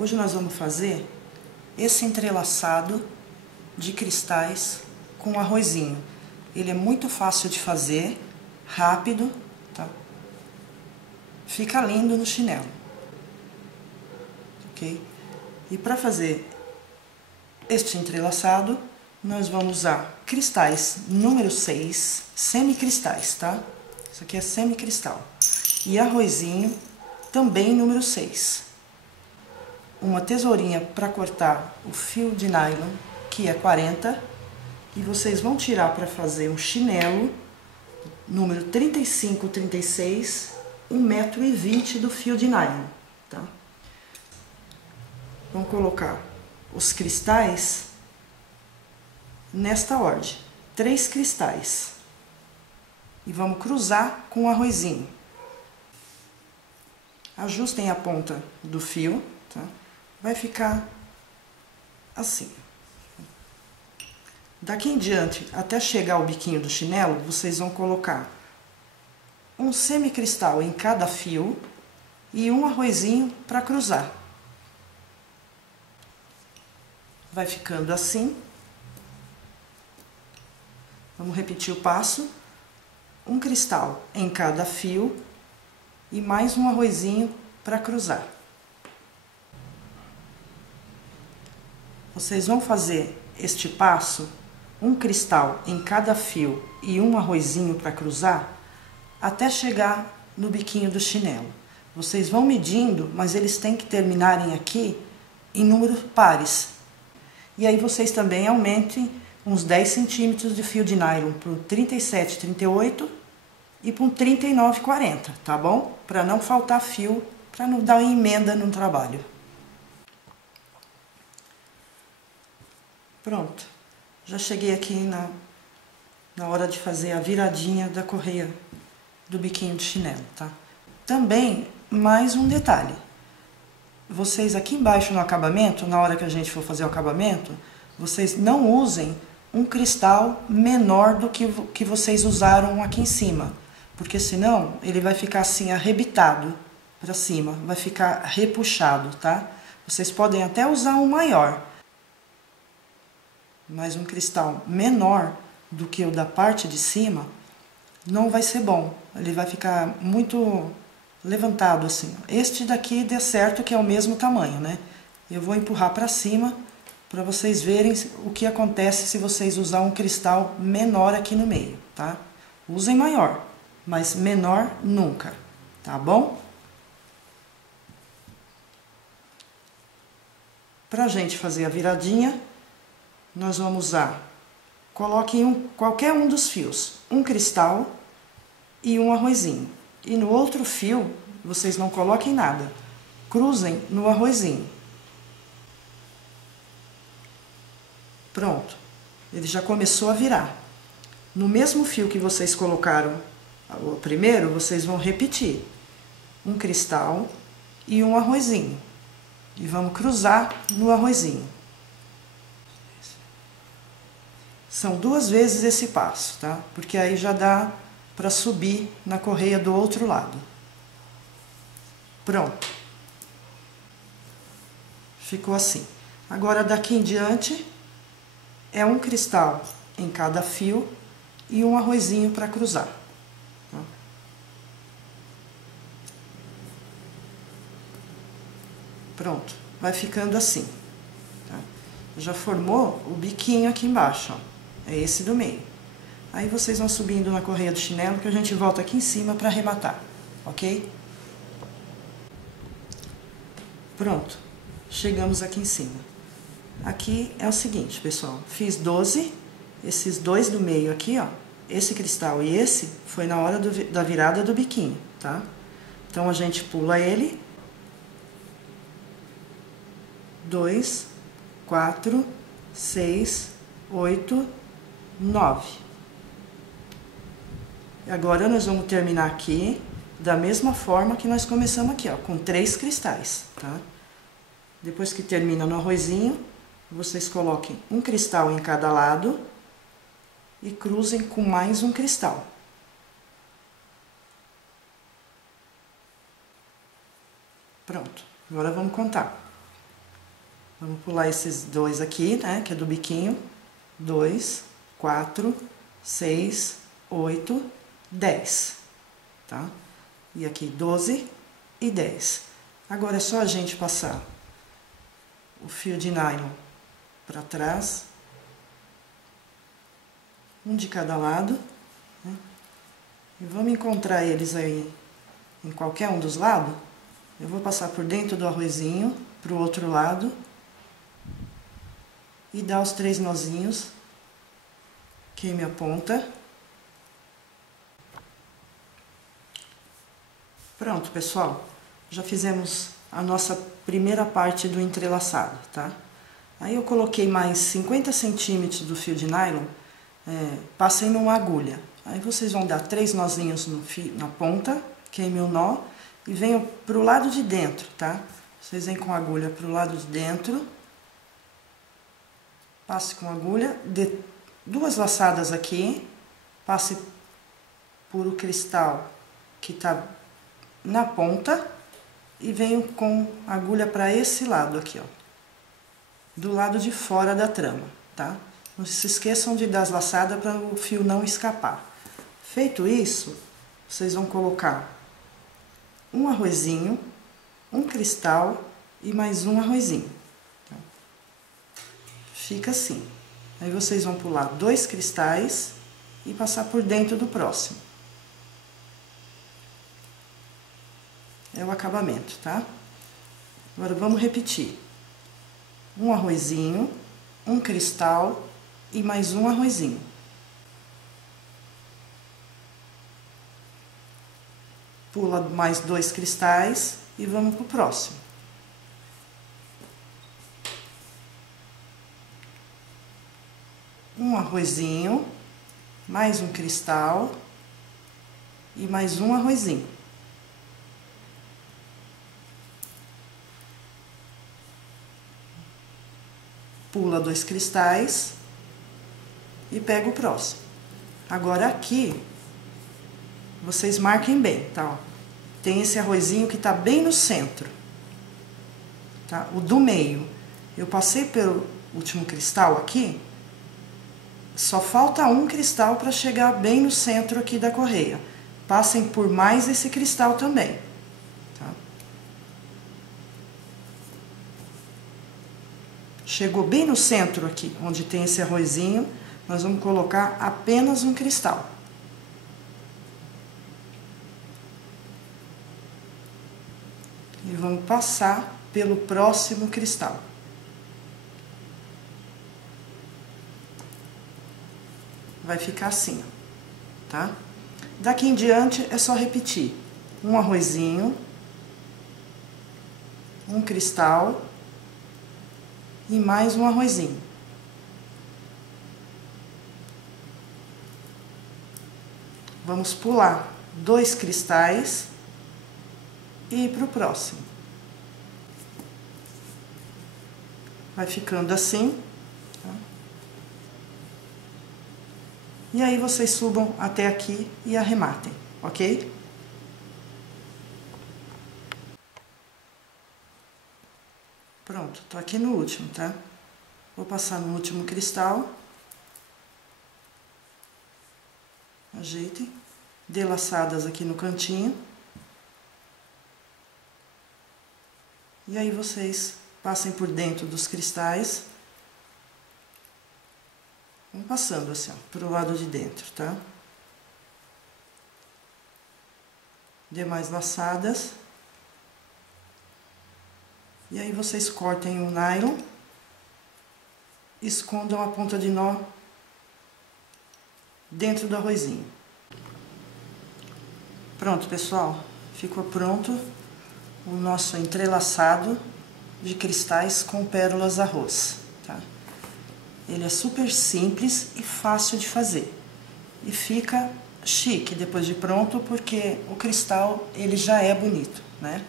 Hoje nós vamos fazer esse entrelaçado de cristais com arrozinho. Ele é muito fácil de fazer, rápido, tá? Fica lindo no chinelo, ok? E para fazer este entrelaçado, nós vamos usar cristais número 6, semicristais, tá? Isso aqui é semicristal. E arrozinho, também número 6. Uma tesourinha para cortar o fio de nylon, que é 40. E vocês vão tirar para fazer um chinelo, número 35, 36, 1,20 m do fio de nylon, tá? Vamos colocar os cristais nesta ordem, 3 cristais. E vamos cruzar com o arrozinho. Ajustem a ponta do fio, tá? Vai ficar assim. Daqui em diante, até chegar ao biquinho do chinelo, vocês vão colocar um semicristal em cada fio e um arrozinho para cruzar. Vai ficando assim. Vamos repetir o passo. Um cristal em cada fio e mais um arrozinho para cruzar. Vocês vão fazer este passo, um cristal em cada fio e um arrozinho para cruzar, até chegar no biquinho do chinelo. Vocês vão medindo, mas eles têm que terminarem aqui em números pares. E aí vocês também aumentem uns 10 centímetros de fio de nylon para 37, 38 e para 39, 40, tá bom? Para não faltar fio, para não dar emenda no trabalho. Pronto, já cheguei aqui na hora de fazer a viradinha da correia do biquinho de chinelo, tá? Também, mais um detalhe. Vocês aqui embaixo no acabamento, na hora que a gente for fazer o acabamento, vocês não usem um cristal menor do que vocês usaram aqui em cima. Porque senão ele vai ficar assim arrebitado para cima, vai ficar repuxado, tá? Vocês podem até usar um maior. Mas um cristal menor do que o da parte de cima não vai ser bom. Ele vai ficar muito levantado assim. Este daqui deu certo que é o mesmo tamanho, né? Eu vou empurrar para cima para vocês verem o que acontece se vocês usar um cristal menor aqui no meio, tá? Usem maior, mas menor nunca, tá bom? Pra gente fazer a viradinha, nós vamos usar, coloquem qualquer um dos fios, um cristal e um arrozinho. E no outro fio, vocês não coloquem nada, cruzem no arrozinho. Pronto, ele já começou a virar. No mesmo fio que vocês colocaram o primeiro, vocês vão repetir um cristal e um arrozinho. E vamos cruzar no arrozinho. São 2 vezes esse passo, tá? Porque aí já dá para subir na correia do outro lado. Pronto. Ficou assim. Agora daqui em diante é um cristal em cada fio e um arrozinho para cruzar. Tá? Pronto. Vai ficando assim. Tá? Já formou o biquinho aqui embaixo, ó. É esse do meio. Aí vocês vão subindo na correia do chinelo que a gente volta aqui em cima para arrematar, ok? Pronto, chegamos aqui em cima. Aqui é o seguinte, pessoal, fiz 12, esses dois do meio aqui, ó, esse cristal e esse foi na hora da virada do biquinho, tá? Então a gente pula ele, 2, 4, 6, 8, 9. E agora nós vamos terminar aqui da mesma forma que nós começamos aqui, ó, com 3 cristais, tá? Depois que termina no arrozinho, vocês coloquem um cristal em cada lado e cruzem com mais um cristal. Pronto, agora vamos contar. Vamos pular esses dois aqui, né, que é do biquinho. 2, 4, 6, 8, 10, tá? E aqui 12 e 10. Agora é só a gente passar o fio de nylon para trás, um de cada lado, né? E vamos encontrar eles aí em qualquer um dos lados. Eu vou passar por dentro do arrozinho, pro outro lado, e dar os 3 nozinhos, queime a ponta. Pronto, pessoal, já fizemos a nossa primeira parte do entrelaçado, tá? Aí eu coloquei mais 50 centímetros do fio de nylon, passei numa agulha. Aí vocês vão dar 3 nozinhos no fio, na ponta, queime o nó e venham pro lado de dentro, tá? Vocês vêm com a agulha pro lado de dentro, passe com a agulha, dê 2 laçadas aqui, passe por o cristal que tá na ponta e venho com a agulha para esse lado aqui, ó, do lado de fora da trama, tá? Não se esqueçam de dar as laçadas para o fio não escapar. Feito isso, vocês vão colocar um arrozinho, um cristal e mais um arrozinho. Tá? Fica assim. Aí vocês vão pular 2 cristais e passar por dentro do próximo. É o acabamento, tá? Agora vamos repetir. Um arrozinho, um cristal e mais um arrozinho. Pula mais 2 cristais e vamos pro próximo. Um arrozinho, mais um cristal e mais um arrozinho. Pula 2 cristais e pega o próximo. Agora aqui, vocês marquem bem, tá? Ó, tem esse arrozinho que tá bem no centro, tá? O do meio. Eu passei pelo último cristal aqui, só falta um cristal para chegar bem no centro aqui da correia. Passem por mais esse cristal também, tá? Chegou bem no centro aqui, onde tem esse arrozinho, nós vamos colocar apenas um cristal. E vamos passar pelo próximo cristal. Vai ficar assim, tá? Daqui em diante é só repetir. Um arrozinho, um cristal e mais um arrozinho. Vamos pular 2 cristais e ir para o próximo. Vai ficando assim, tá? E aí vocês subam até aqui e arrematem, ok? Pronto, tô aqui no último, tá? Vou passar no último cristal. Ajeitem. Dê laçadas aqui no cantinho. E aí vocês passem por dentro dos cristais. Vão passando assim, ó, pro lado de dentro, tá? Dê mais laçadas. E aí vocês cortem o nylon. Escondam a ponta de nó dentro do arrozinho. Pronto, pessoal. Ficou pronto o nosso entrelaçado de cristais com pérolas arroz, tá? Ele é super simples e fácil de fazer. E fica chique depois de pronto, porque o cristal, ele já é bonito, né?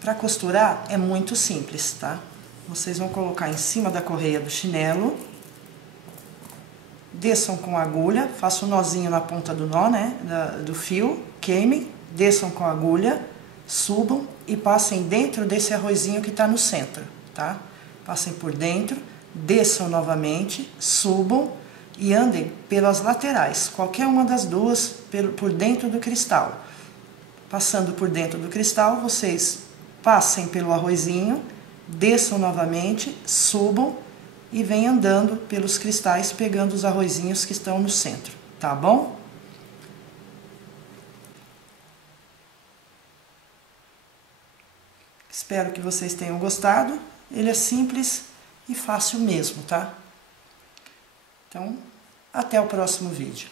Para costurar é muito simples, tá? Vocês vão colocar em cima da correia do chinelo, desçam com a agulha, façam um nozinho na ponta do nó, né? Do fio, queime, desçam com a agulha, subam e passem dentro desse arrozinho que tá no centro, tá? Passem por dentro, desçam novamente, subam e andem pelas laterais, qualquer uma das duas por dentro do cristal. Passando por dentro do cristal, vocês passem pelo arrozinho, desçam novamente, subam e vem andando pelos cristais, pegando os arrozinhos que estão no centro, tá bom? Espero que vocês tenham gostado. Ele é simples e fácil mesmo, tá? Então, até o próximo vídeo.